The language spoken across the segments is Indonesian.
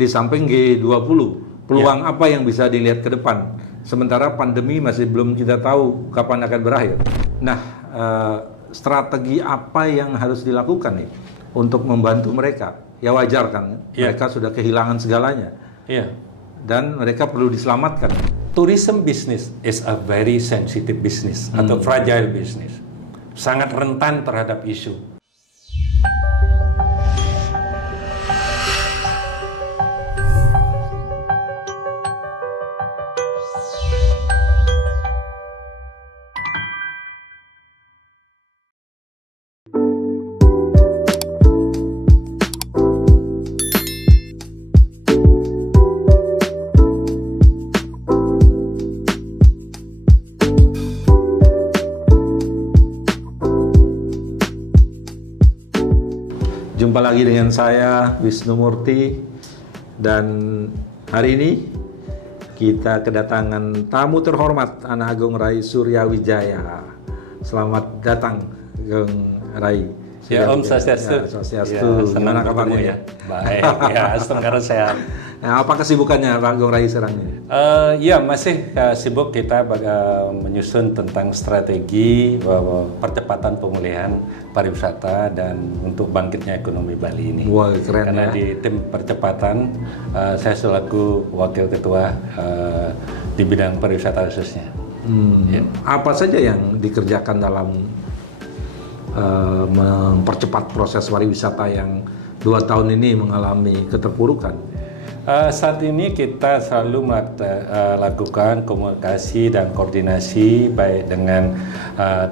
di samping G20. Peluang apa yang bisa dilihat ke depan? Sementara pandemi masih belum kita tahu kapan akan berakhir. Nah, strategi apa yang harus dilakukan nih untuk membantu mereka? Ya wajar kan, mereka sudah kehilangan segalanya. Dan mereka perlu diselamatkan. Tourism business is a very sensitive business atau fragile business. Sangat rentan terhadap isu. Jumpa lagi dengan saya, Wisnu Murti, dan hari ini kita kedatangan tamu terhormat Anak Agung Rai Suryawijaya. Selamat datang, Agung Rai. Ya, Om Swastiastu. Swastiastu. Senang kabarnya ya. Baik, ya, sekarang sehat. Nah, apa kesibukannya Pak Agung Rai sekarang ini? Ya, masih sibuk kita menyusun tentang strategi percepatan pemulihan pariwisata dan untuk bangkitnya ekonomi Bali ini. Wah, keren. Karena ya. di tim percepatan, saya selaku wakil ketua di bidang pariwisata khususnya. Ya. Apa saja yang dikerjakan dalam mempercepat proses pariwisata yang 2 tahun ini mengalami keterpurukan? Saat ini kita selalu melakukan komunikasi dan koordinasi baik dengan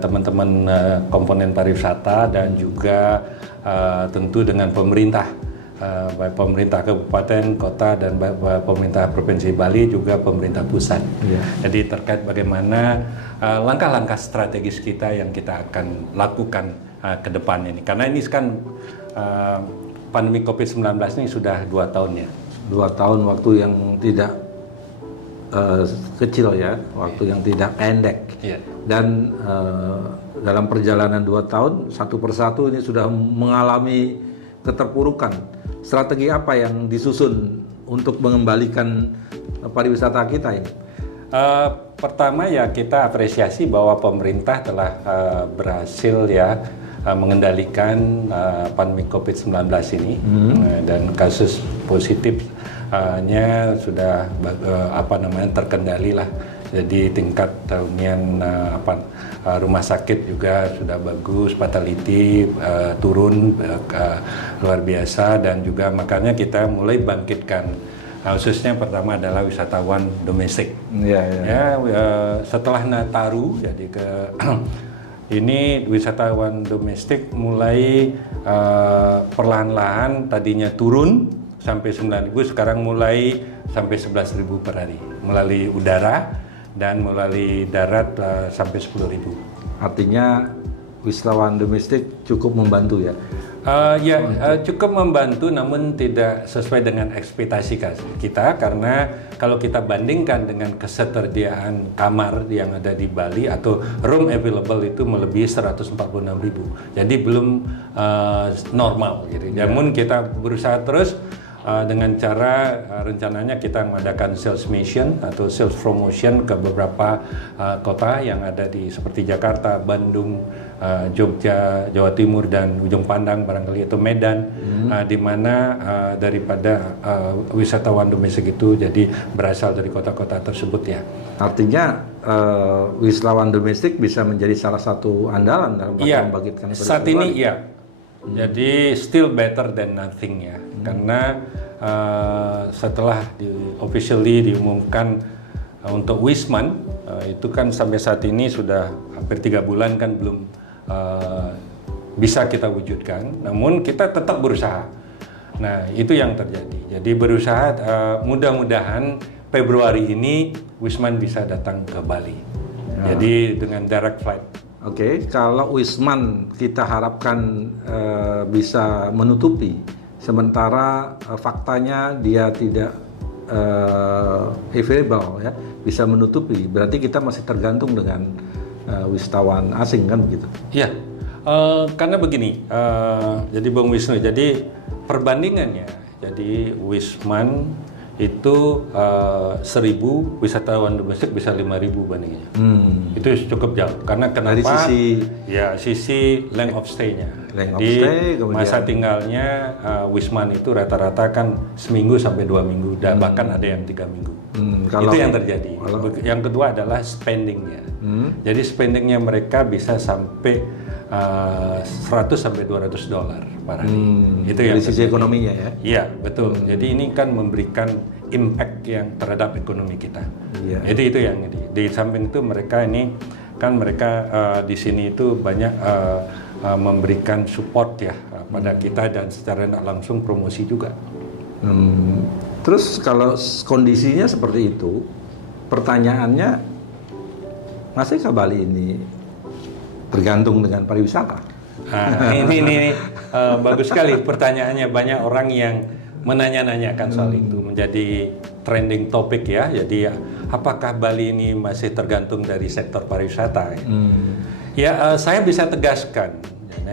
teman-teman komponen pariwisata dan juga tentu dengan pemerintah, baik pemerintah kabupaten, kota dan pemerintah provinsi Bali juga pemerintah pusat. Jadi terkait bagaimana langkah-langkah strategis kita yang kita akan lakukan ke depan ini. Karena ini kan pandemi COVID-19 ini sudah 2 tahun ya. 2 tahun waktu yang tidak kecil ya, waktu yang tidak pendek. Dan dalam perjalanan 2 tahun, satu persatu ini sudah mengalami keterpurukan. Strategi apa yang disusun untuk mengembalikan pariwisata kita ini? Pertama ya kita apresiasi bahwa pemerintah telah berhasil ya mengendalikan pandemi COVID-19 ini dan kasus positifnya sudah terkendali lah. Jadi tingkat hunian rumah sakit juga sudah bagus, fatality turun luar biasa dan juga makanya kita mulai bangkitkan khususnya pertama adalah wisatawan domestik. Setelah Nataru jadi ini wisatawan domestik mulai perlahan-lahan tadinya turun sampai 9.000, sekarang mulai sampai 11.000 per hari melalui udara dan melalui darat sampai 10.000. Artinya wisatawan domestik cukup membantu ya? Cukup membantu namun tidak sesuai dengan ekspektasi kita karena kalau kita bandingkan dengan ketersediaan kamar yang ada di Bali atau room available itu melebihi 146.000. Jadi belum normal gitu. Namun kita berusaha terus dengan cara rencananya kita mengadakan sales mission atau sales promotion ke beberapa kota yang ada di seperti Jakarta, Bandung, Jogja, Jawa Timur dan Ujung Pandang barangkali atau Medan, di mana daripada wisatawan domestik itu jadi berasal dari kota-kota tersebut ya. Artinya wisatawan domestik bisa menjadi salah satu andalan dalam membangkitkan saat ini ya. Jadi still better than nothing ya, karena setelah officially diumumkan untuk Wisman itu kan sampai saat ini sudah hampir 3 bulan kan belum bisa kita wujudkan, namun kita tetap berusaha. Nah itu yang terjadi. Jadi berusaha mudah-mudahan Februari ini Wisman bisa datang ke Bali. Jadi dengan direct flight. Oke, kalau Wisman kita harapkan bisa menutupi, sementara faktanya dia tidak available ya, bisa menutupi, berarti kita masih tergantung dengan wisatawan asing kan begitu? Iya, karena begini, jadi Bung Wisnu, jadi perbandingannya, Jadi Wisman itu 1.000, wisatawan domestik bisa 5.000 bandingnya. Itu cukup jauh. Karena kenapa? Dari sisi length of stay-nya. Length of Jadi stay, kemudian masa tinggalnya Wisman itu rata-rata kan seminggu sampai 2 minggu, dan bahkan ada yang 3 minggu. Itu yang terjadi. Yang kedua adalah spendingnya. Jadi spendingnya mereka bisa sampai 100 sampai $200 per hari. Itu yang dari sisi ekonominya ya. Iya, betul. Jadi ini kan memberikan impact yang terhadap ekonomi kita. Iya. Jadi itu yang di samping itu mereka ini kan mereka di sini itu banyak memberikan support ya pada kita, dan secara tidak langsung promosi juga. Terus kalau kondisinya seperti itu, pertanyaannya, masihkah Bali ini tergantung dengan pariwisata? Nah, ini bagus sekali pertanyaannya. Banyak orang yang menanya-nanyakan soal itu, menjadi trending topik ya. Jadi apakah Bali ini masih tergantung dari sektor pariwisata? Ya, saya bisa tegaskan,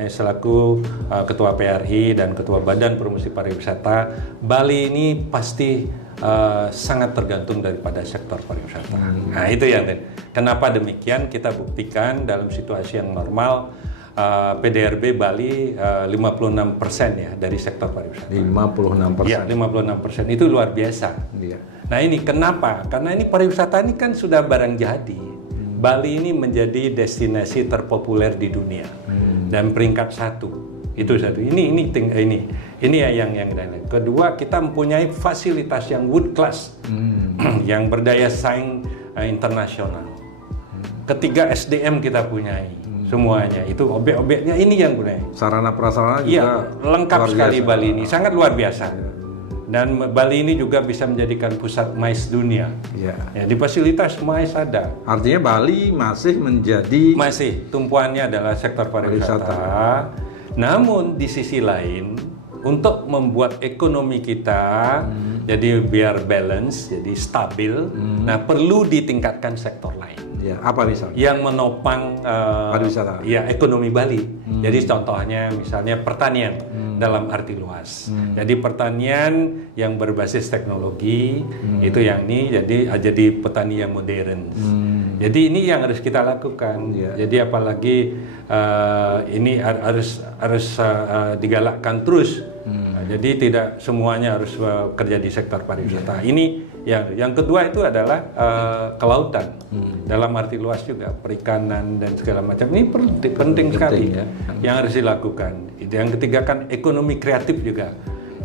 selaku Ketua PRI dan Ketua Badan Promosi Pariwisata, Bali ini pasti sangat tergantung daripada sektor pariwisata. Nah, itu yang kenapa demikian kita buktikan dalam situasi yang normal. PDRB Bali 56% ya dari sektor pariwisata. 56%. Ya, 56%, itu luar biasa. Iya. Nah, ini kenapa? Karena ini pariwisata ini kan sudah barang jadi. Bali ini menjadi destinasi terpopuler di dunia dan peringkat 1. Itu satu. Ini yang kedua, kita mempunyai fasilitas yang world class, yang berdaya saing internasional. Ketiga, SDM kita punyai. Semuanya itu objek-objeknya ini yang punya. Sarana prasarana juga lengkap sekali biasa. Bali ini, sangat luar biasa. Dan Bali ini juga bisa menjadikan pusat MICE dunia. Ya, di fasilitas MICE ada. Artinya Bali masih tumpuannya adalah sektor pariwisata. Namun di sisi lain, untuk membuat ekonomi kita jadi biar balance, jadi stabil, nah perlu ditingkatkan sektor lain. Ya, apa misalnya? Yang menopang pariwisata. Ya, ekonomi Bali. Jadi contohnya misalnya pertanian dalam arti luas. Jadi pertanian yang berbasis teknologi itu yang ini jadi petani yang modern. Jadi ini yang harus kita lakukan. Jadi apalagi ini harus digalakkan terus. Jadi tidak semuanya harus kerja di sektor pariwisata. Ini yang kedua itu adalah kelautan. Dalam arti luas juga perikanan dan segala macam. Ini penting sekali ya, yang harus dilakukan. Yang ketiga kan ekonomi kreatif juga.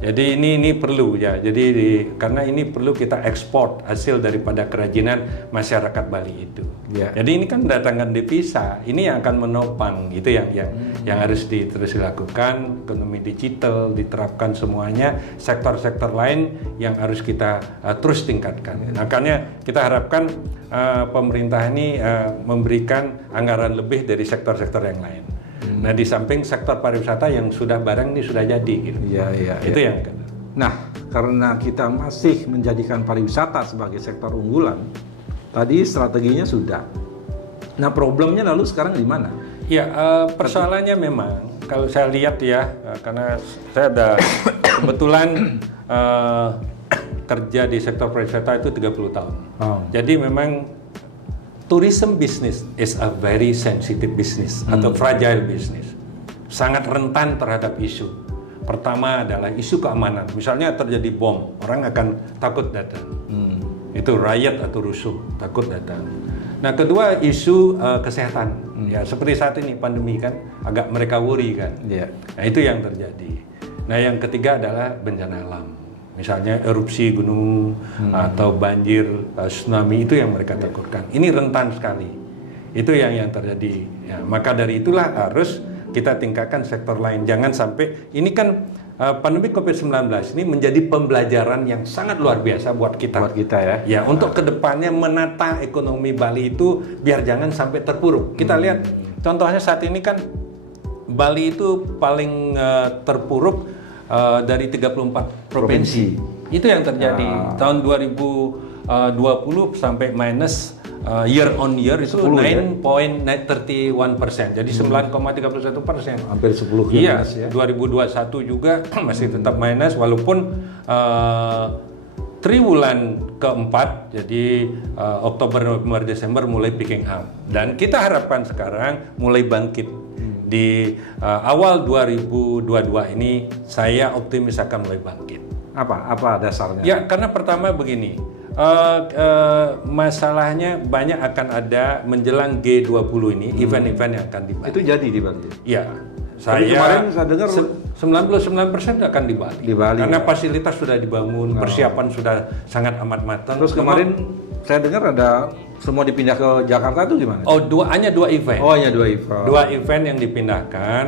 Jadi ini perlu ya. Jadi karena ini perlu kita ekspor hasil daripada kerajinan masyarakat Bali itu. Jadi ini kan mendatangkan devisa. Ini yang akan menopang. Itu yang harus terus dilakukan. Ekonomi digital diterapkan semuanya. Sektor-sektor lain yang harus kita terus tingkatkan. Makanya kita harapkan pemerintah ini memberikan anggaran lebih dari sektor-sektor yang lain. Nah, di samping sektor pariwisata yang sudah barang ini sudah jadi gitu. Itu yang kedua. Nah, karena kita masih menjadikan pariwisata sebagai sektor unggulan, tadi strateginya sudah. Nah, problemnya lalu sekarang di mana? Ya, persoalannya memang kalau saya lihat ya, karena saya ada kebetulan kerja di sektor pariwisata itu 30 tahun. Jadi memang tourism business is a very sensitive business atau fragile business. Sangat rentan terhadap isu. Pertama adalah isu keamanan. Misalnya terjadi bom, orang akan takut datang. Itu riot atau rusuh, takut datang. Nah, kedua isu kesehatan. Ya, seperti saat ini pandemi kan agak mereka worry kan. Nah, itu yang terjadi. Nah, yang ketiga adalah bencana alam. Misalnya erupsi gunung atau banjir, tsunami, itu yang mereka takutkan. Ini rentan sekali. Itu yang terjadi. Ya, maka dari itulah harus kita tingkatkan sektor lain. Jangan sampai ini kan pandemi COVID-19 ini menjadi pembelajaran yang sangat luar biasa buat kita. Buat kita ya. Ya, untuk kedepannya menata ekonomi Bali itu biar jangan sampai terpuruk. Kita lihat contohnya saat ini kan Bali itu paling terpuruk dari 34 provinsi. Itu yang terjadi tahun 2020 sampai minus year on year itu 10 ya? 9.31%, jadi 9,31%. Hampir 10 Iya, minus ya. 2021 juga masih tetap minus walaupun triwulan keempat, jadi Oktober, November, Desember mulai picking up. Dan kita harapkan sekarang mulai bangkit. Di awal 2022 ini saya optimis akan mulai bangkit. Apa dasarnya? Ya, karena pertama begini, masalahnya banyak akan ada menjelang G20 ini, event-event yang akan di Bali. Itu jadi di Bali? Ya, Tapi kemarin saya dengar 99% akan di Bali. Di Bali, karena ya. fasilitas sudah dibangun, persiapan sudah sangat amat matang. Terus kemarin saya dengar ada semua dipindah ke Jakarta itu gimana? Oh, hanya dua event. Oh, hanya 2 event. Dua event yang dipindahkan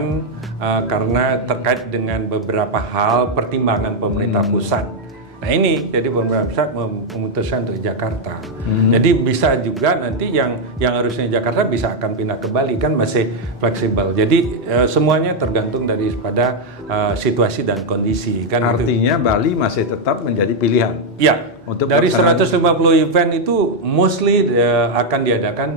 karena terkait dengan beberapa hal pertimbangan pemerintah pusat. Nah ini, jadi pemerintah pusat memutuskan untuk Jakarta. Jadi bisa juga nanti yang harusnya Jakarta bisa akan pindah ke Bali, kan masih fleksibel. Jadi semuanya tergantung daripada situasi dan kondisi. Kan Artinya itu. Bali masih tetap menjadi pilihan. Ya, untuk dari 150 event itu mostly akan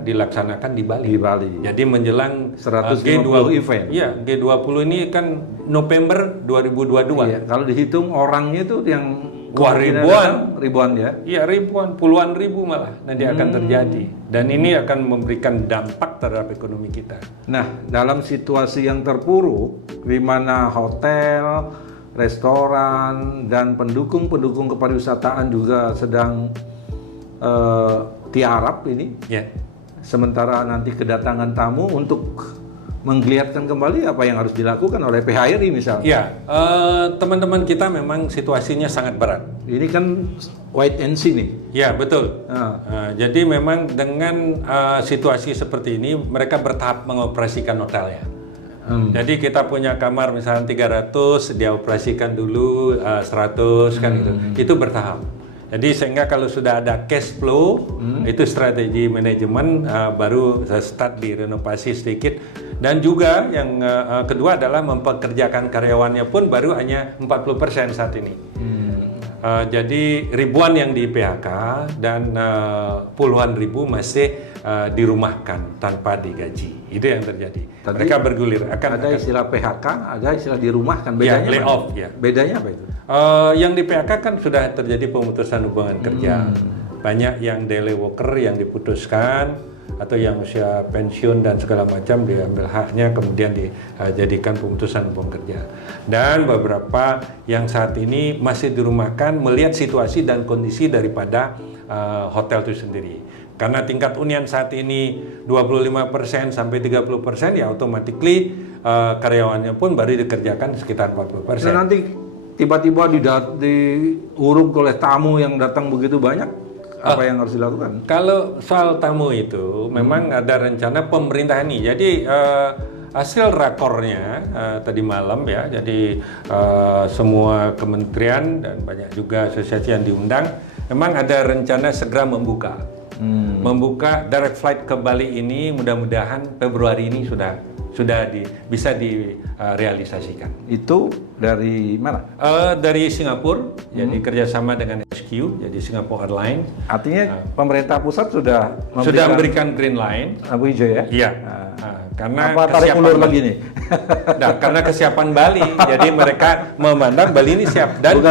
dilaksanakan di Bali. Di Bali. Jadi menjelang 150 event. Iya, G20 ini kan November 2022. Iya, kalau dihitung orangnya itu yang ribuan ya? Iya, ribuan, puluhan ribu malah nanti akan terjadi. Dan ini akan memberikan dampak terhadap ekonomi kita. Nah, dalam situasi yang terpuruk, di mana hotel, restoran, dan pendukung kepariwisataan juga sedang tiarap ini. Ya. Sementara nanti kedatangan tamu untuk menggeliatkan kembali, apa yang harus dilakukan oleh PHRI misalnya? Ya, teman-teman kita memang situasinya sangat berat. Ini kan wait and see nih. Ya, betul. Jadi memang dengan situasi seperti ini, mereka bertahap mengoperasikan hotelnya. Jadi kita punya kamar misalnya 300, dia operasikan dulu 100 kan gitu. Itu bertahap. Jadi sehingga kalau sudah ada cash flow, itu strategi manajemen baru start direnovasi sedikit. Dan juga yang kedua adalah mempekerjakan karyawannya pun baru hanya 40% saat ini. Jadi ribuan yang di PHK dan puluhan ribu masih dirumahkan tanpa digaji. Itu yang terjadi. Tadi mereka bergulir. Ada istilah PHK, ada istilah dirumahkan. Bedanya ya, layoff. Ya. Bedanya apa itu? Yang di PHK kan sudah terjadi pemutusan hubungan kerja. Banyak yang daily worker yang diputuskan atau yang usia pensiun dan segala macam diambil haknya kemudian dijadikan pemutusan hubungan kerja. Dan beberapa yang saat ini masih dirumahkan melihat situasi dan kondisi daripada hotel itu sendiri. Karena tingkat hunian saat ini 25% sampai 30%, ya automatically karyawannya pun baru dikerjakan sekitar 40%. Nah, nanti tiba-tiba diuruk oleh tamu yang datang begitu banyak, apa yang harus dilakukan? Kalau soal tamu itu memang ada rencana pemerintah ini. Jadi hasil rakornya tadi malam ya. Jadi semua kementerian dan banyak juga asosiasi yang diundang, memang ada rencana segera membuka direct flight ke Bali ini. Mudah-mudahan Februari ini bisa direalisasikan. Itu dari mana? Dari Singapura, jadi kerjasama dengan SQ, jadi Singapore Airlines. Artinya pemerintah pusat sudah memberikan green line. Lampu hijau ya? Iya. Karena apa tarik ulur lagi nih? Nah, karena kesiapan Bali, jadi mereka memandang Bali ini siap. Dan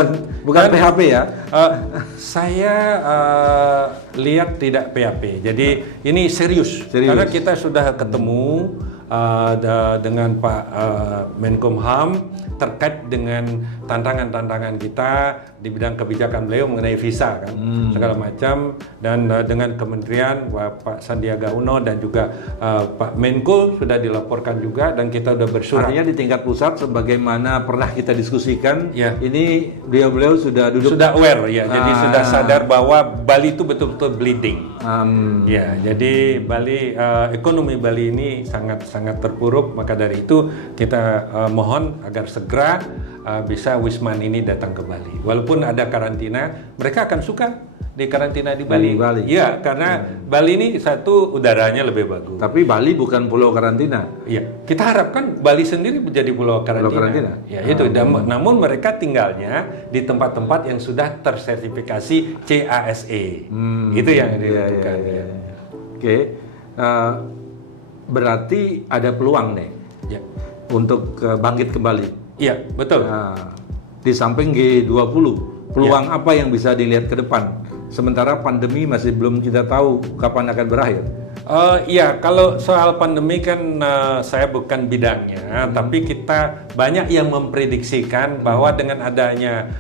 bukan PHP ya? Saya lihat tidak PHP. Jadi ini serius. Karena kita sudah ketemu dengan Pak Menkumham terkait dengan tantangan-tantangan kita di bidang kebijakan beliau mengenai visa kan, segala macam, dan dengan kementerian Pak Sandiaga Uno dan juga Pak Menko sudah dilaporkan juga, dan kita sudah bersurat. Artinya di tingkat pusat sebagaimana pernah kita diskusikan, ya. Ini beliau sudah aware ya, jadi sudah sadar bahwa Bali itu betul-betul bleeding. Ya, jadi Bali, ekonomi Bali ini sangat terpuruk, maka dari itu kita mohon agar segera bisa Wisman ini datang ke Bali. Walaupun ada karantina, mereka akan suka di karantina di Bali. Iya, karena Bali ini satu udaranya lebih bagus. Tapi Bali bukan pulau karantina. Iya, kita harapkan Bali sendiri menjadi pulau karantina. Ya, itu. Namun mereka tinggalnya di tempat-tempat yang sudah tersertifikasi CASE. Itu yang dilakukan. Oke, berarti ada peluang nih Ya. untuk bangkit kembali. Iya, betul. Di samping G20, peluang apa yang bisa dilihat ke depan? Sementara pandemi masih belum kita tahu kapan akan berakhir. Iya, kalau soal pandemi kan saya bukan bidangnya, tapi kita banyak yang memprediksikan bahwa dengan adanya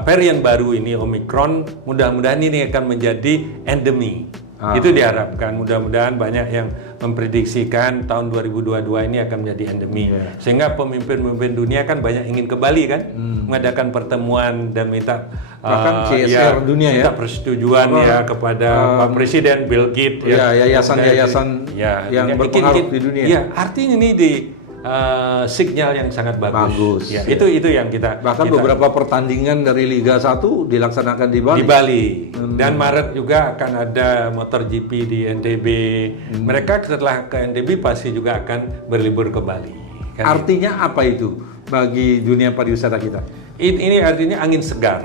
varian baru ini Omicron, mudah-mudahan ini akan menjadi endemi. Itu diharapkan, mudah-mudahan banyak yang memprediksikan tahun 2022 ini akan menjadi endemi. Sehingga pemimpin-pemimpin dunia kan banyak ingin ke Bali kan, mengadakan pertemuan dan minta bahkan CSR dunia minta persetujuan ya kepada Pak Presiden Bill Gates yayasan-yayasan yang berpengaruh di dunia. Ya, artinya ini di sinyal yang sangat bagus. Ya, itu yang kita bahkan beberapa pertandingan dari Liga 1 dilaksanakan di Bali. Di Bali. Dan Maret juga akan ada MotoGP di NTB. Mereka setelah ke NTB pasti juga akan berlibur ke Bali. Kan? Artinya apa itu bagi dunia pariwisata kita? Ini artinya angin segar.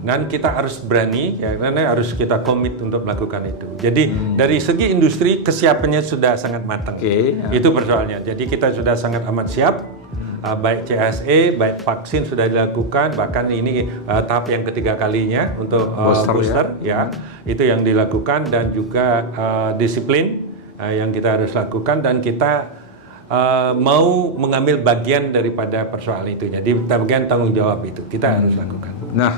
Dan kita harus berani, ya, karena harus kita komit untuk melakukan itu. Jadi dari segi industri kesiapannya sudah sangat matang. Itu persoalannya. Jadi kita sudah sangat amat siap. Baik CSE, baik vaksin sudah dilakukan. Bahkan ini tahap yang ketiga kalinya untuk booster ya. Itu yang dilakukan dan juga disiplin yang kita harus lakukan dan kita mau mengambil bagian daripada persoalan itu. Jadi bagian tanggung jawab itu kita harus lakukan. Nah,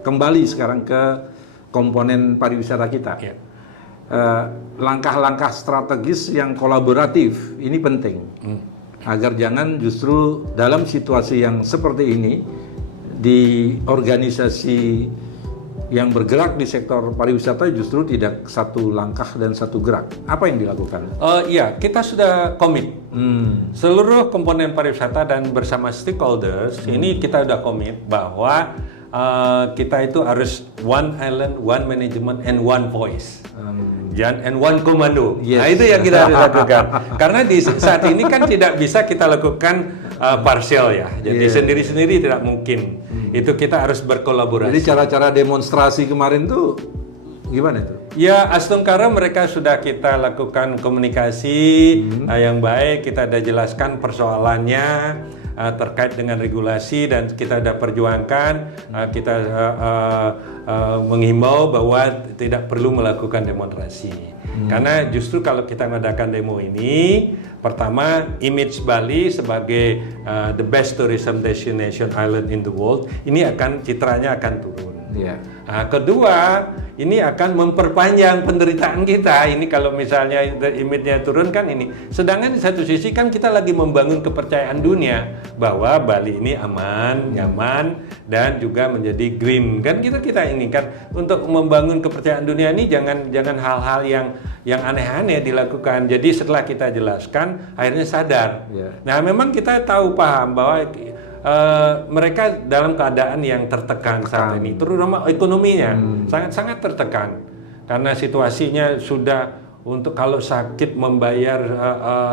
kembali sekarang ke komponen pariwisata kita. Ya. Langkah-langkah strategis yang kolaboratif ini penting agar jangan justru dalam situasi yang seperti ini di organisasi yang bergerak di sektor pariwisata justru tidak satu langkah dan satu gerak. Apa yang dilakukan? Iya, kita sudah komit. Seluruh komponen pariwisata dan bersama stakeholders ini kita sudah komit bahwa kita itu harus one island, one management, and one voice. And one commando. Nah, itu yang kita harus lakukan. Karena di saat ini kan tidak bisa kita lakukan partial ya. Jadi sendiri-sendiri tidak mungkin. Itu kita harus berkolaborasi. Jadi cara-cara demonstrasi kemarin tuh gimana itu? Ya, Astungkara mereka sudah kita lakukan komunikasi yang baik. Kita ada jelaskan persoalannya terkait dengan regulasi dan kita ada perjuangkan. Kita menghimbau bahwa tidak perlu melakukan demonstrasi. Karena justru kalau kita mengadakan demo ini, pertama image Bali sebagai the best tourism destination island in the world, ini akan citranya akan turun. Kedua, ini akan memperpanjang penderitaan kita. Ini kalau misalnya image-nya turun kan ini. Sedangkan di satu sisi kan kita lagi membangun kepercayaan dunia bahwa Bali ini aman, nyaman, dan juga menjadi green. Kan kita inginkan untuk membangun kepercayaan dunia ini jangan hal-hal yang aneh-aneh dilakukan. Jadi setelah kita jelaskan, akhirnya sadar. Nah, memang kita paham bahwa mereka dalam keadaan yang tertekan saat ini, terutama ekonominya sangat-sangat tertekan karena situasinya sudah untuk kalau sakit membayar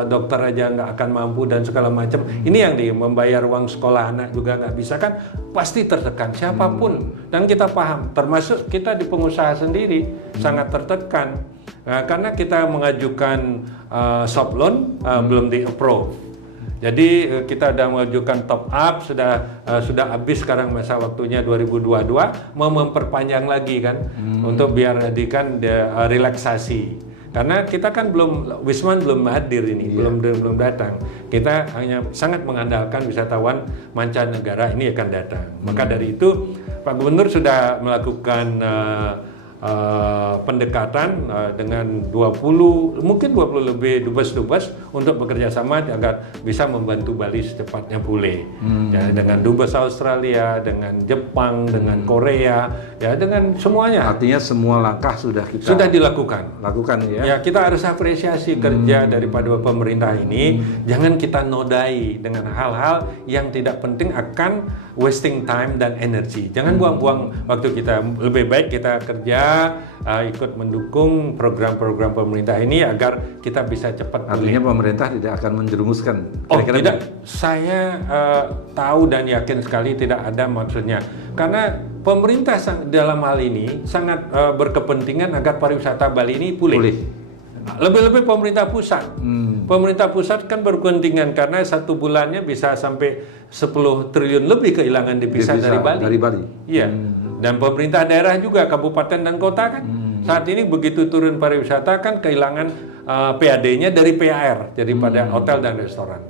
dokter aja nggak akan mampu dan segala macam. Ini yang membayar uang sekolah anak juga nggak bisa kan, pasti tertekan siapapun. Dan kita paham, termasuk kita di pengusaha sendiri sangat tertekan. Nah, karena kita mengajukan soft loan belum di-approve. Jadi kita sudah mengajukan top up, sudah habis sekarang masa waktunya 2022, mau memperpanjang lagi kan untuk biar jadikan relaksasi. Karena kita kan Wisman belum hadir ini, belum datang. Kita hanya sangat mengandalkan wisatawan mancanegara ini akan datang. Maka dari itu Pak Gubernur sudah melakukan pendekatan dengan 20 lebih dubes untuk bekerja sama agar bisa membantu Bali secepatnya pulih. Ya, dengan dubes Australia, dengan Jepang, dengan Korea, ya dengan semuanya. Artinya semua langkah sudah dilakukan. Ya, kita harus apresiasi kerja daripada pemerintah ini. Jangan kita nodai dengan hal-hal yang tidak penting akan wasting time dan energi. Jangan buang-buang waktu kita. Lebih baik kita kerja ikut mendukung program-program pemerintah ini agar kita bisa cepat pulih. Artinya pemerintah tidak akan menjerumuskan? Tidak. Saya tahu dan yakin sekali tidak ada maksudnya. Karena pemerintah dalam hal ini sangat berkepentingan agar pariwisata Bali ini pulih. Lebih-lebih pemerintah pusat. Pemerintah pusat kan berkepentingan karena satu bulannya bisa sampai 10 triliun lebih kehilangan devisa dari Bali. Iya. Dan pemerintah daerah juga, kabupaten dan kota kan. Saat ini begitu turun pariwisata kan kehilangan PAD-nya dari PAR daripada hotel dan restoran.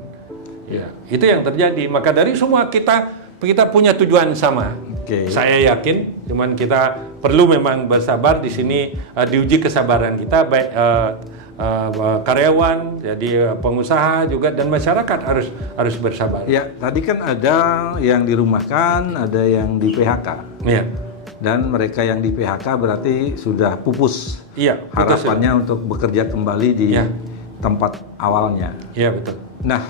Ya, itu yang terjadi. Maka dari semua kita punya tujuan sama. Saya yakin, cuman kita perlu memang bersabar di sini, diuji kesabaran kita, baik karyawan, jadi pengusaha juga dan masyarakat harus bersabar. Ya, tadi kan ada yang dirumahkan, ada yang di PHK. Iya. Dan mereka yang di PHK berarti sudah pupus. Iya. Harapannya untuk bekerja kembali di tempat awalnya. Iya, betul. Nah,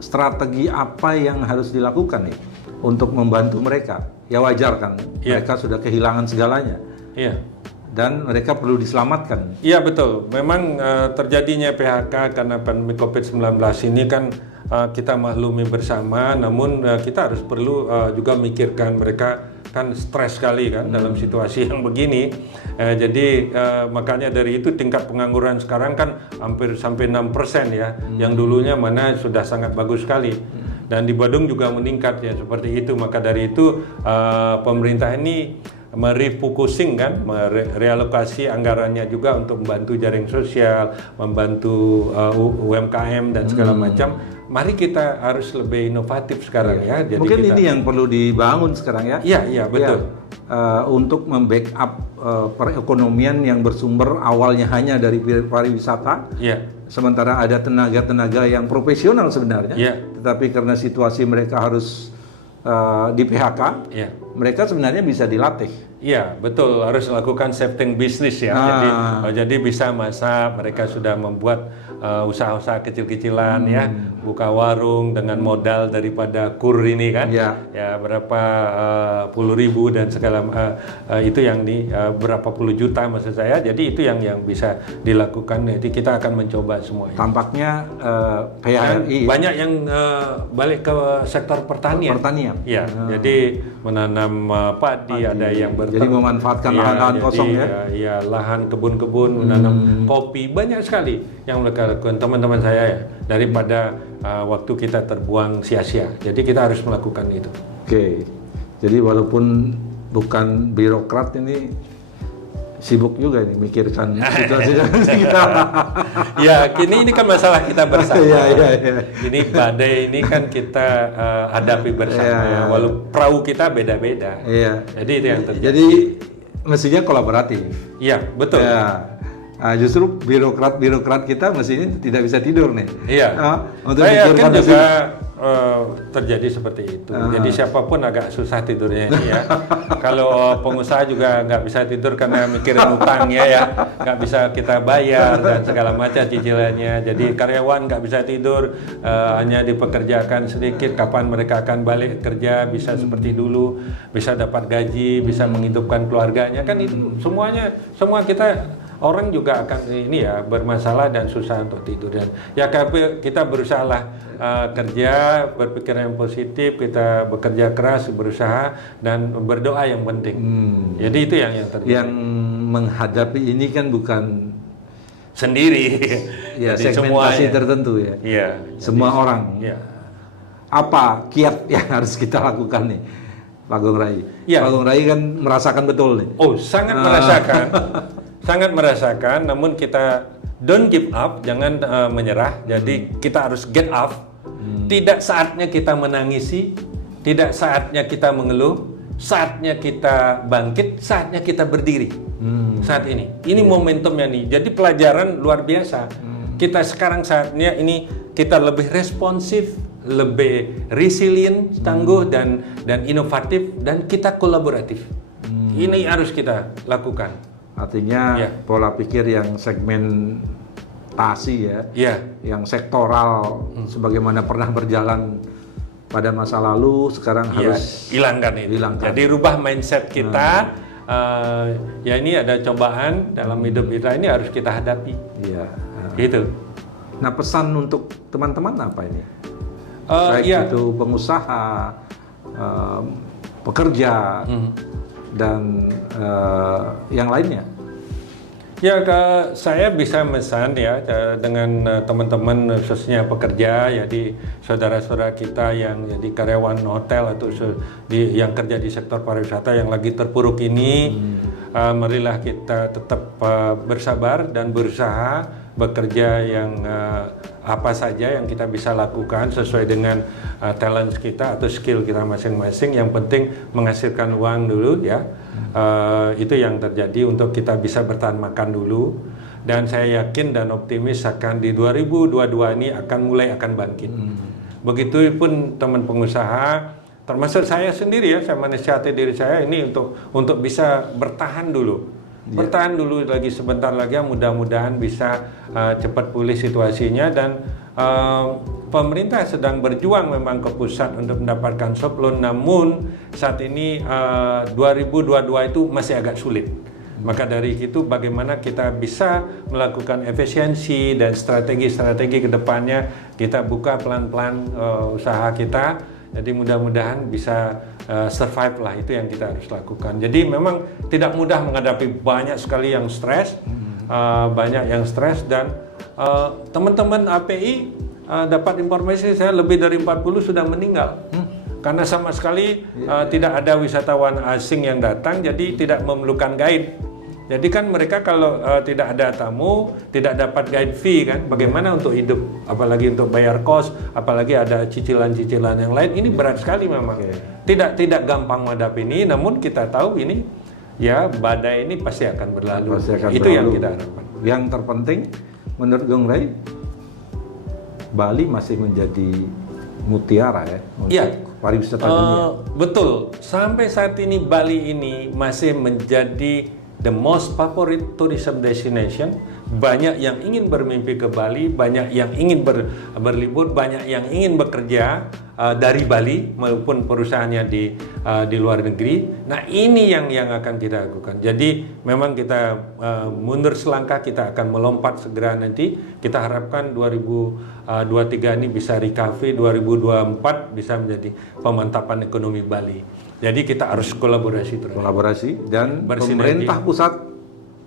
strategi apa yang harus dilakukan nih untuk membantu mereka? Ya wajar kan, mereka sudah kehilangan segalanya. Iya. Dan mereka perlu diselamatkan. Iya, betul. Memang terjadinya PHK karena pandemi COVID-19 ini kan kita maklumi bersama, namun kita harus perlu juga memikirkan mereka kan stres sekali kan dalam situasi yang begini. Jadi makanya dari itu tingkat pengangguran sekarang kan hampir sampai 6% ya. Yang dulunya mana sudah sangat bagus sekali. Dan di Badung juga meningkat ya seperti itu. Maka dari itu pemerintah ini merefocusing kan, merealokasi anggarannya juga untuk membantu jaring sosial, membantu UMKM dan segala macam. Mari kita harus lebih inovatif sekarang ya. Jadi mungkin ini yang perlu dibangun sekarang ya. Iya, betul. Untuk membackup perekonomian yang bersumber awalnya hanya dari pariwisata. Sementara ada tenaga-tenaga yang profesional sebenarnya. Tetapi karena situasi mereka harus di PHK, mereka sebenarnya bisa dilatih. Iya, betul. Harus lakukan shifting bisnis ya. Jadi bisa masa mereka sudah membuat usaha-usaha kecil-kecilan ya, buka warung dengan modal daripada kur ini kan, ya berapa puluh ribu dan segala itu yang berapa puluh juta maksud saya. Jadi itu yang bisa dilakukan. Jadi kita akan mencoba semua. Tampaknya PHRI banyak yang balik ke sektor pertanian. Ya, jadi menanam padi, ada yang jadi memanfaatkan lahan-lahan kosong ya, lahan kebun-kebun, menanam kopi, banyak sekali yang mereka lakukan teman-teman saya ya, daripada waktu kita terbuang sia-sia. Jadi kita harus melakukan itu. Oke. Jadi walaupun bukan birokrat ini sibuk juga nih mikirkan situasi kita. Ya, ini kan masalah kita bersama. Iya. Ini badai ini kan kita hadapi bersama. Walau perahu kita beda-beda. Iya. Jadi itu yang terjadi. Jadi mestinya kolaboratif. Iya, betul. Ya. Justru birokrat kita mestinya tidak bisa tidur nih. Iya. Untuk saya yakin juga terjadi seperti itu. Jadi siapapun agak susah tidurnya ini ya. Kalau pengusaha juga nggak bisa tidur karena mikirin utangnya ya, nggak bisa kita bayar dan segala macam cicilannya. Jadi karyawan nggak bisa tidur, hanya dipekerjakan sedikit. Kapan mereka akan balik kerja, bisa seperti dulu, bisa dapat gaji, bisa menghidupkan keluarganya kan itu semuanya, semua kita. Orang juga akan ini ya bermasalah dan susah untuk tidur dan ya kita berusaha kerja, berpikir yang positif, kita bekerja keras, berusaha dan berdoa yang penting. Jadi itu yang terjadi. Yang menghadapi ini kan bukan sendiri, ya segmentasi tertentu ya. Iya. Semua orang. Iya. Apa kiat yang harus kita lakukan nih, Pak Agung Rai? Ya. Pak Agung Rai kan merasakan betul nih. Oh, sangat merasakan. Sangat merasakan, namun kita don't give up, jangan menyerah. Jadi kita harus get up. Tidak saatnya kita menangisi, tidak saatnya kita mengeluh, saatnya kita bangkit, saatnya kita berdiri. Saat ini momentumnya nih. Jadi pelajaran luar biasa. Kita sekarang saatnya ini kita lebih responsif, lebih resilient, tangguh dan inovatif dan kita kolaboratif. Ini harus kita lakukan. Artinya pola pikir yang segmentasi yang sektoral sebagaimana pernah berjalan pada masa lalu sekarang harus hilangkan itu. Jadi rubah mindset kita. Ya ini ada cobaan dalam hidup kita, ini harus kita hadapi. Gitu. Nah, pesan untuk teman-teman apa ini? Baik itu pengusaha, pekerja. Dan yang lainnya. Ya, saya bisa mesan ya dengan teman-teman khususnya pekerja, jadi saudara-saudara kita yang jadi karyawan hotel atau yang kerja di sektor pariwisata yang lagi terpuruk ini, marilah kita tetap bersabar dan berusaha bekerja yang apa saja yang kita bisa lakukan sesuai dengan talent kita atau skill kita masing-masing. Yang penting menghasilkan uang dulu ya. Itu yang terjadi untuk kita bisa bertahan makan dulu, dan saya yakin dan optimis akan di 2022 ini akan bangkit. Begitupun teman pengusaha, termasuk saya sendiri ya, saya menasihati diri saya ini untuk bisa bertahan dulu. Bertahan dulu lagi sebentar lagi, mudah-mudahan bisa cepat pulih situasinya, dan pemerintah sedang berjuang memang ke pusat untuk mendapatkan soft loan, namun saat ini 2022 itu masih agak sulit. Maka dari itu bagaimana kita bisa melakukan efisiensi dan strategi-strategi ke depannya, kita buka pelan-pelan usaha kita, jadi mudah-mudahan bisa survive lah, itu yang kita harus lakukan. Jadi memang tidak mudah menghadapi banyak sekali yang stres, dan teman-teman API dapat informasi saya lebih dari 40 sudah meninggal. Karena sama sekali tidak ada wisatawan asing yang datang, jadi tidak memerlukan guide. Jadi kan mereka kalau tidak ada tamu, tidak dapat guide fee kan, bagaimana untuk hidup, apalagi untuk bayar kos, apalagi ada cicilan-cicilan yang lain, ini berat sekali memang. Tidak gampang menghadapi ini, namun kita tahu ini ya badai ini pasti akan berlalu. Itu yang kita harapkan. Yang terpenting menurut Gong Ray, Bali masih menjadi mutiara ya untuk pariwisata dunia. Betul, sampai saat ini Bali ini masih menjadi the most favorite tourism destination. Banyak yang ingin bermimpi ke Bali, banyak yang ingin berlibur, banyak yang ingin bekerja dari Bali maupun perusahaannya di luar negeri. Nah, ini yang akan kita lakukan. Jadi memang kita mundur selangkah, kita akan melompat segera nanti. Kita harapkan 2023 ini bisa recovery, 2024 bisa menjadi pemantapan ekonomi Bali. Jadi kita harus kolaborasi terus. Kolaborasi, dan pemerintah pusat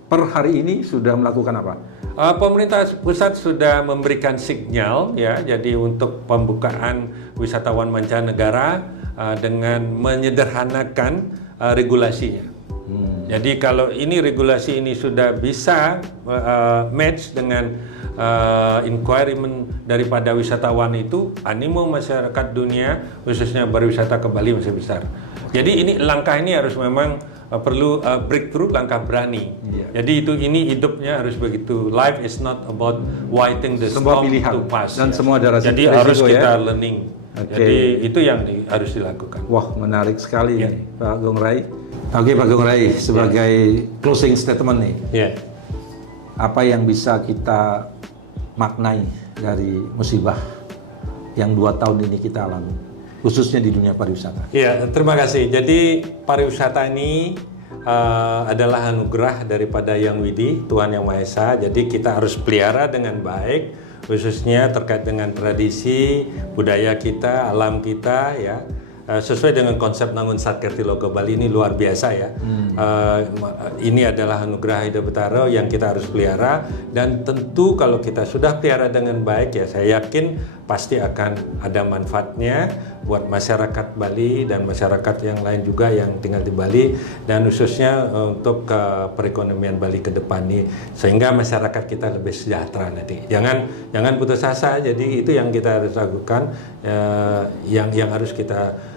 per hari ini sudah melakukan apa? Pemerintah pusat sudah memberikan sinyal ya, jadi untuk pembukaan wisatawan mancanegara dengan menyederhanakan regulasinya. Jadi kalau ini regulasi ini sudah bisa match dengan requirement daripada wisatawan itu, animo masyarakat dunia khususnya berwisata ke Bali masih besar. Jadi ini langkah ini harus memang perlu breakthrough, langkah berani. Jadi ini hidupnya harus begitu. Life is not about waiting the storm to pass. Dan semua ada resiko. Jadi harus kita learning. Jadi itu yang harus dilakukan. Wah, menarik sekali Pak Gong Ray. Oke Pak Gong Ray, sebagai closing statement nih, apa yang bisa kita maknai dari musibah yang 2 tahun ini kita alami, khususnya di dunia pariwisata? Ya, terima kasih. Jadi pariwisata ini adalah anugerah daripada Yang Widi, Tuhan Yang Maha Esa. Jadi kita harus pelihara dengan baik, khususnya terkait dengan tradisi, budaya kita, alam kita ya. Sesuai dengan konsep Nangun Satkerti Logo Bali ini luar biasa ya. Ini adalah anugerah Ida Betaro yang kita harus pelihara, dan tentu kalau kita sudah pelihara dengan baik ya, saya yakin pasti akan ada manfaatnya buat masyarakat Bali dan masyarakat yang lain juga yang tinggal di Bali, dan khususnya untuk perekonomian Bali ke depan ini, sehingga masyarakat kita lebih sejahtera nanti. Jangan putus asa. Jadi itu yang kita harus lakukan, yang harus kita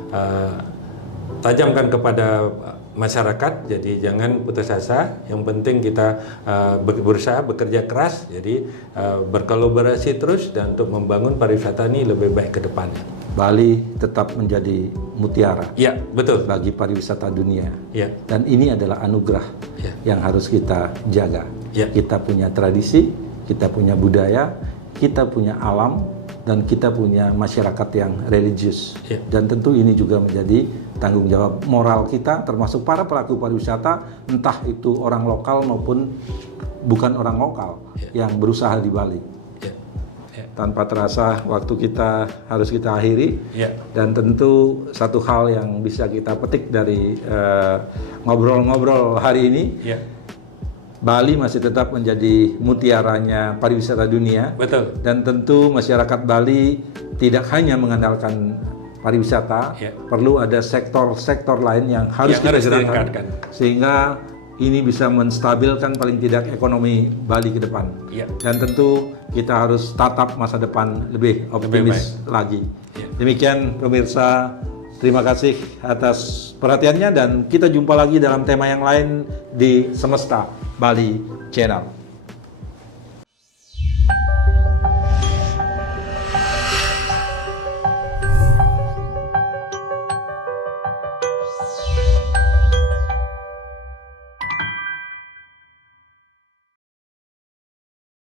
tajamkan kepada masyarakat. Jadi jangan putus asa, yang penting kita berusaha bekerja keras, jadi berkolaborasi terus dan untuk membangun pariwisata ini lebih baik ke depannya. Bali tetap menjadi mutiara, ya betul, bagi pariwisata dunia, dan ini adalah anugerah yang harus kita jaga. Kita punya tradisi, kita punya budaya, kita punya alam, dan kita punya masyarakat yang religius. Dan tentu ini juga menjadi tanggung jawab moral kita, termasuk para pelaku pariwisata, entah itu orang lokal maupun bukan orang lokal yang berusaha di Bali. Tanpa terasa waktu kita harus kita akhiri, dan tentu satu hal yang bisa kita petik dari ngobrol-ngobrol hari ini, Bali masih tetap menjadi mutiaranya pariwisata dunia. Betul. Dan tentu masyarakat Bali tidak hanya mengandalkan pariwisata, Ya. perlu ada sektor-sektor lain yang harus kita gerakkan ditingkatkan. sehingga ini bisa menstabilkan paling tidak ekonomi Bali ke depan. Ya. Dan tentu kita harus tatap masa depan lebih optimis lagi. Ya. Demikian pemirsa, terima kasih atas perhatiannya dan kita jumpa lagi dalam tema yang lain di Semesta Bali Channel.